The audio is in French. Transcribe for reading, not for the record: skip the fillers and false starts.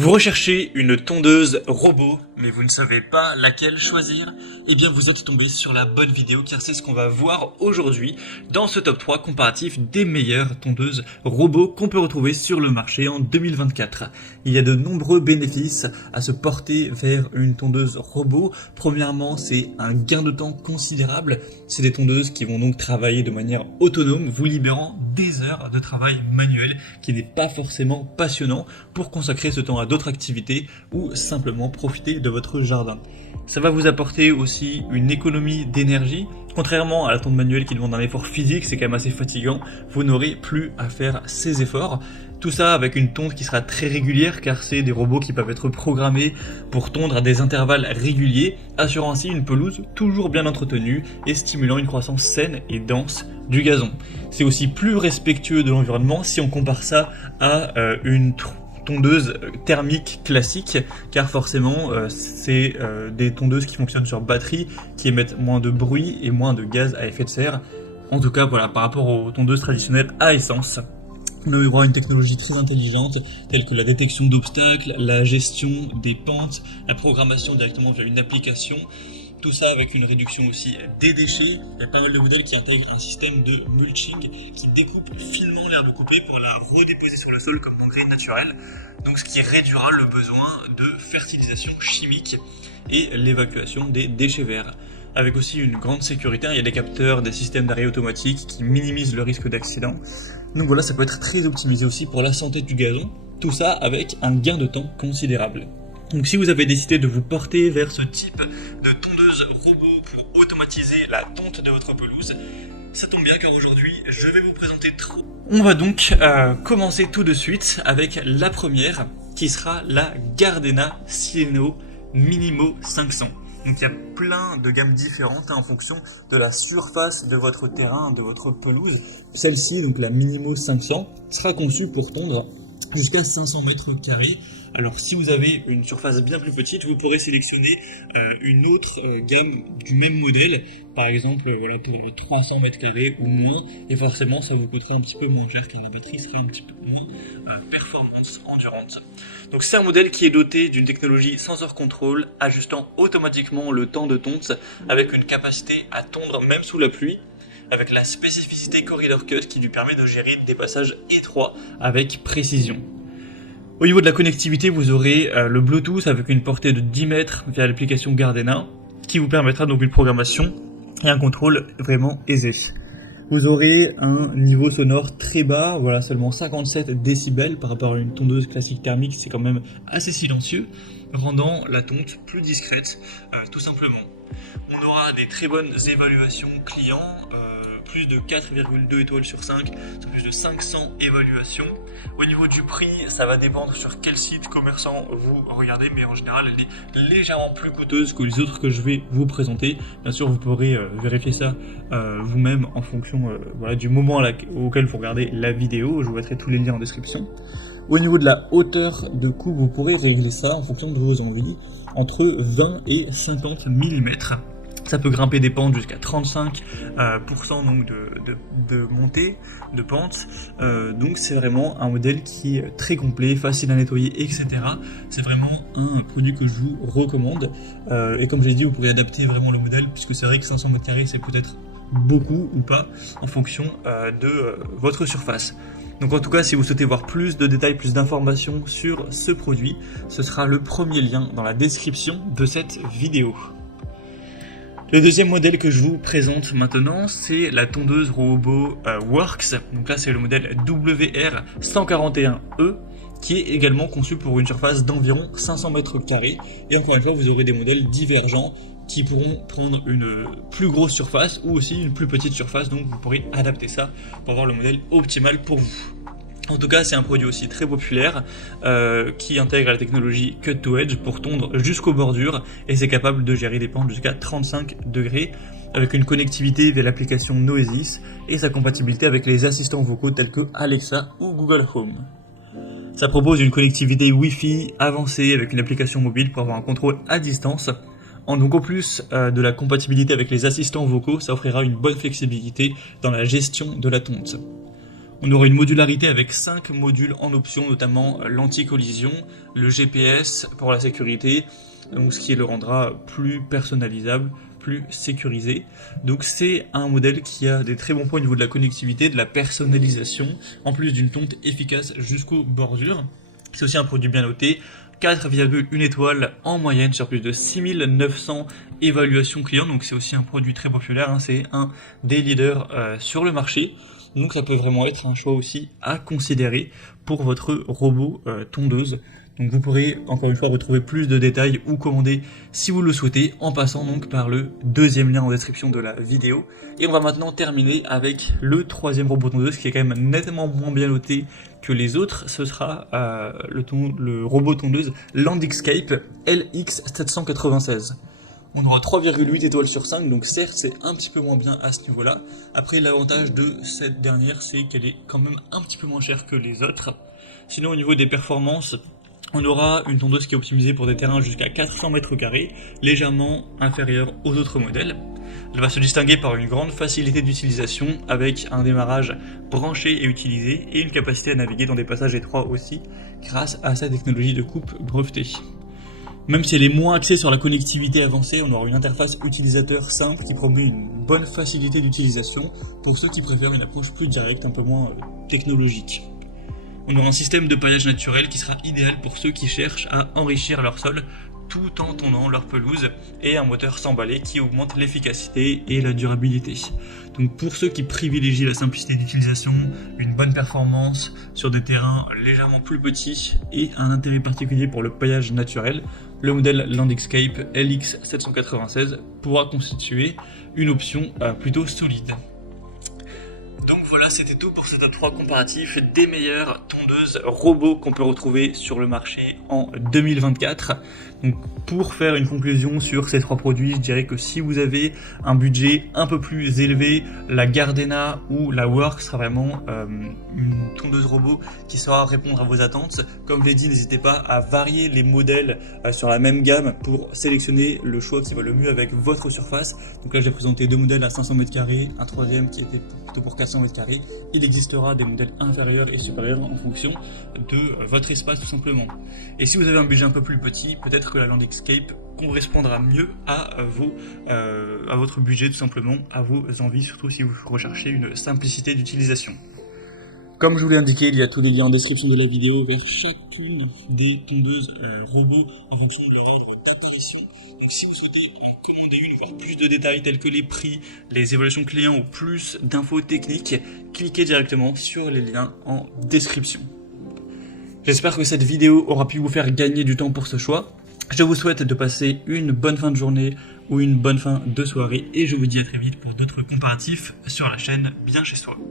Vous recherchez une tondeuse robot, mais vous ne savez pas laquelle choisir? Eh bien vous êtes tombé sur la bonne vidéo car c'est ce qu'on va voir aujourd'hui dans ce top 3 comparatif des meilleures tondeuses robots qu'on peut retrouver sur le marché en 2024. Il y a de nombreux bénéfices à se porter vers une tondeuse robot. Premièrement, c'est un gain de temps considérable. C'est des tondeuses qui vont donc travailler de manière autonome, vous libérant des heures de travail manuel qui n'est pas forcément passionnant pour consacrer ce temps à d'autres activités ou simplement profiter de votre jardin. Ça va vous apporter aussi une économie d'énergie. Contrairement à la tonde manuelle qui demande un effort physique, c'est quand même assez fatigant, vous n'aurez plus à faire ces efforts. Tout ça avec une tonde qui sera très régulière car c'est des robots qui peuvent être programmés pour tondre à des intervalles réguliers, assurant ainsi une pelouse toujours bien entretenue et stimulant une croissance saine et dense du gazon. C'est aussi plus respectueux de l'environnement si on compare ça à une tondeuse thermique classique, car forcément c'est des tondeuses qui fonctionnent sur batterie, qui émettent moins de bruit et moins de gaz à effet de serre. En tout cas, voilà, par rapport aux tondeuses traditionnelles à essence. Mais il y aura une technologie très intelligente, telle que la détection d'obstacles, la gestion des pentes, la programmation directement via une application. Tout ça avec une réduction aussi des déchets. Il y a pas mal de modèles qui intègrent un système de mulching qui découpe finement l'herbe coupée pour la redéposer sur le sol comme d'engrais naturel. Donc ce qui réduira le besoin de fertilisation chimique et l'évacuation des déchets verts. Avec aussi une grande sécurité, il y a des capteurs, des systèmes d'arrêt automatique qui minimisent le risque d'accident. Donc voilà, ça peut être très optimisé aussi pour la santé du gazon. Tout ça avec un gain de temps considérable. Donc si vous avez décidé de vous porter vers ce type de tondeuse robot pour automatiser la tonte de votre pelouse, ça tombe bien car aujourd'hui je vais vous présenter trois. On va donc commencer tout de suite avec la première qui sera la Gardena Sieno Minimo 500. Donc il y a plein de gammes différentes en fonction de la surface de votre terrain, de votre pelouse. Celle-ci, donc la Minimo 500, sera conçue pour tondre jusqu'à 500 mètres carrés. Alors si vous avez une surface bien plus petite, vous pourrez sélectionner une autre gamme du même modèle, par exemple voilà, pour les 300 mètres carrés ou moins, et forcément ça vous coûtera un petit peu moins cher car la batterie sera un petit peu moins performance endurante. Donc c'est un modèle qui est doté d'une technologie sensor control, ajustant automatiquement le temps de tonte avec une capacité à tondre même sous la pluie, avec la spécificité Corridor Cut qui lui permet de gérer des passages étroits avec précision. Au niveau de la connectivité, vous aurez le Bluetooth avec une portée de 10 mètres via l'application Gardena qui vous permettra donc une programmation et un contrôle vraiment aisé. Vous aurez un niveau sonore très bas, voilà, seulement 57 décibels par rapport à une tondeuse classique thermique, c'est quand même assez silencieux, rendant la tonte plus discrète, tout simplement. On aura des très bonnes évaluations clients, plus de 4,2 étoiles sur 5, sur plus de 500 évaluations. Au niveau du prix, ça va dépendre sur quel site commerçant vous regardez, mais en général, elle est légèrement plus coûteuse que les autres que je vais vous présenter. Bien sûr, vous pourrez vérifier ça vous-même en fonction voilà, du moment auquel vous regardez la vidéo. Je vous mettrai tous les liens en description. Au niveau de la hauteur de coupe, vous pourrez régler ça en fonction de vos envies, entre 20 et 50 mm. Ça peut grimper des pentes jusqu'à 35% donc de montée, de pente. Donc c'est vraiment un modèle qui est très complet, facile à nettoyer, etc. C'est vraiment un produit que je vous recommande. Et comme j'ai dit, vous pourrez adapter vraiment le modèle, puisque c'est vrai que 500 m² c'est peut-être beaucoup ou pas, en fonction de votre surface. Donc en tout cas, si vous souhaitez voir plus de détails, plus d'informations sur ce produit, ce sera le premier lien dans la description de cette vidéo. Le deuxième modèle que je vous présente maintenant, c'est la tondeuse robot Works. Donc là, c'est le modèle WR141E qui est également conçu pour une surface d'environ 500 m². Et encore une fois, vous aurez des modèles divergents qui pourront prendre une plus grosse surface ou aussi une plus petite surface. Donc vous pourrez adapter ça pour avoir le modèle optimal pour vous. En tout cas, c'est un produit aussi très populaire qui intègre la technologie Cut to Edge pour tondre jusqu'aux bordures et c'est capable de gérer des pentes jusqu'à 35 degrés avec une connectivité via l'application Noesis et sa compatibilité avec les assistants vocaux tels que Alexa ou Google Home. Ça propose une connectivité Wi-Fi avancée avec une application mobile pour avoir un contrôle à distance. Donc en plus de la compatibilité avec les assistants vocaux, ça offrira une bonne flexibilité dans la gestion de la tonte. On aura une modularité avec 5 modules en option, notamment l'anti-collision, le GPS pour la sécurité, donc ce qui le rendra plus personnalisable, plus sécurisé. Donc c'est un modèle qui a des très bons points au niveau de la connectivité, de la personnalisation, en plus d'une tonte efficace jusqu'aux bordures. C'est aussi un produit bien noté, 4,1 étoiles en moyenne sur plus de 6900 évaluations clients, donc c'est aussi un produit très populaire, hein. C'est un des leaders sur le marché. Donc ça peut vraiment être un choix aussi à considérer pour votre robot tondeuse. Donc vous pourrez encore une fois retrouver plus de détails ou commander si vous le souhaitez en passant donc par le deuxième lien en description de la vidéo. Et on va maintenant terminer avec le troisième robot tondeuse qui est quand même nettement moins bien noté que les autres. Ce sera le robot tondeuse Landixcape LX796. On aura 3,8 étoiles sur 5, donc certes c'est un petit peu moins bien à ce niveau-là. Après l'avantage de cette dernière, c'est qu'elle est quand même un petit peu moins chère que les autres. Sinon au niveau des performances, on aura une tondeuse qui est optimisée pour des terrains jusqu'à 400 mètres carrés, légèrement inférieure aux autres modèles. Elle va se distinguer par une grande facilité d'utilisation avec un démarrage branché et utilisé et une capacité à naviguer dans des passages étroits aussi grâce à sa technologie de coupe brevetée. Même si elle est moins axée sur la connectivité avancée, on aura une interface utilisateur simple qui promeut une bonne facilité d'utilisation pour ceux qui préfèrent une approche plus directe, un peu moins technologique. On aura un système de paillage naturel qui sera idéal pour ceux qui cherchent à enrichir leur sol tout en tondant leur pelouse et un moteur sans balai qui augmente l'efficacité et la durabilité. Donc pour ceux qui privilégient la simplicité d'utilisation, une bonne performance sur des terrains légèrement plus petits et un intérêt particulier pour le paillage naturel, le modèle Landixcape LX796 pourra constituer une option plutôt solide. Donc voilà, c'était tout pour ce top 3 comparatif des meilleures tondeuses robots qu'on peut retrouver sur le marché en 2024. Donc pour faire une conclusion sur ces 3 produits, je dirais que si vous avez un budget un peu plus élevé, la Gardena ou la Work sera vraiment une tondeuse robot qui saura répondre à vos attentes. Comme je l'ai dit, n'hésitez pas à varier les modèles sur la même gamme pour sélectionner le choix qui va le mieux avec votre surface. Donc là j'ai présenté 2 modèles à 500 m², un troisième qui était plutôt pour 400 m². Il existera des modèles inférieurs et supérieurs en fonction de votre espace tout simplement. Et si vous avez un budget un peu plus petit, peut-être que la Landixcape correspondra mieux à votre budget tout simplement, à vos envies, surtout si vous recherchez une simplicité d'utilisation. Comme je vous l'ai indiqué, il y a tous les liens en description de la vidéo vers chacune des tondeuses robots en fonction de leur ordre d'apparition. Donc si vous souhaitez en commander une, voire plus de détails tels que les prix, les évaluations clients ou plus d'infos techniques, cliquez directement sur les liens en description. J'espère que cette vidéo aura pu vous faire gagner du temps pour ce choix. Je vous souhaite de passer une bonne fin de journée ou une bonne fin de soirée et je vous dis à très vite pour d'autres comparatifs sur la chaîne Bien Chez Soi.